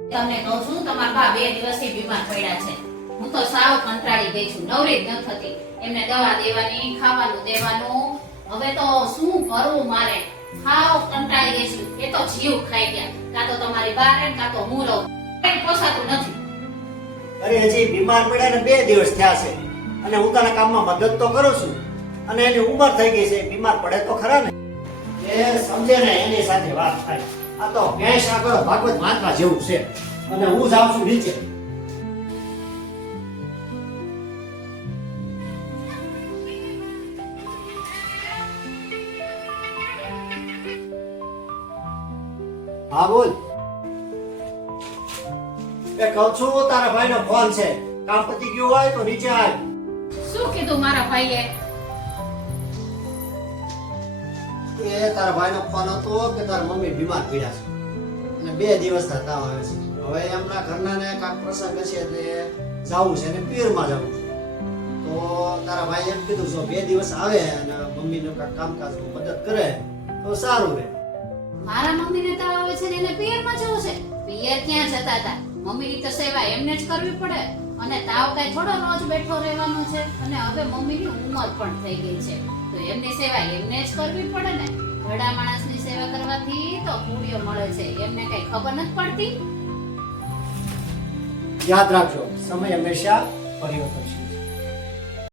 તમને કહું છું તમારા બા 2 દિવસથી બીમાર પડ્યા છે. હું તો સાવ કંટાળી ગઈ છું, નવરી જ ન થતી. એમને દવા દેવાની, ખાવાનું દેવાનું, હવે તો શું કરવું મારે? સાવ કંટાળી ગઈ છું. એ તો જીવ ખાઈ ગયા. કાં તો તમારી બા રહે કાં તો હું રહું. કંઈ પોસાતું નથી. અરે હજી બીમાર પડ્યા ને 2 દિવસ થયા છે અને હું તને કામમાં મદદ તો કરું છું અને એની ઉંમર થઈ ગઈ છે, બીમાર પડે તો ખરા ને. એ સમજે ને એની સાથે વાત થાય. આ તો ભેંસ આગળ ભાગવત વાંચવા જેવું છે અને હું જાઉં છું નીચે. હા બોલ. એ કહું છું તારા ભાઈનો ફોન છે, કામ પતી ગયું હોય તો નીચે આવ. શું કીધું મારા ભાઈએ? એ તારા ભાઈનો ફોન હતો કે તારી મમ્મી બીમાર પડ્યા છે અને 2 દિવસથી તાવ આવે છે. હવે એમના ઘરનાને કાંક પ્રસંગ છે એટલે જાવું છે ને પિયરમાં જાવું છે. તો તારા ભાઈ એમ કીધું જો 2 દિવસ આવે અને મમ્મીનું કાંક કામકાજમાં મદદ કરે તો સારું રહે. મારા મમ્મીને તાવ આવે છે ને એને પિયરમાં જવું છે? પિયર ક્યાં જતા હતા? મમ્મીની તો સેવા એમને જ કરવી પડે. અને તાવ કઈ થોડો રોજ બેઠો રહેવાનો છે? અને હવે મમ્મીની ઉંમર પણ થઈ ગઈ છે તો એમની સેવા એમને જ કરવી પડે ને. ઘરડા માણસની સેવા કરવાથી તો પુણ્ય મળે છે, એમને કઈ ખબર નથી પડતી. યાદ રાખજો, સમય હંમેશા પરિવર્તનશીલ.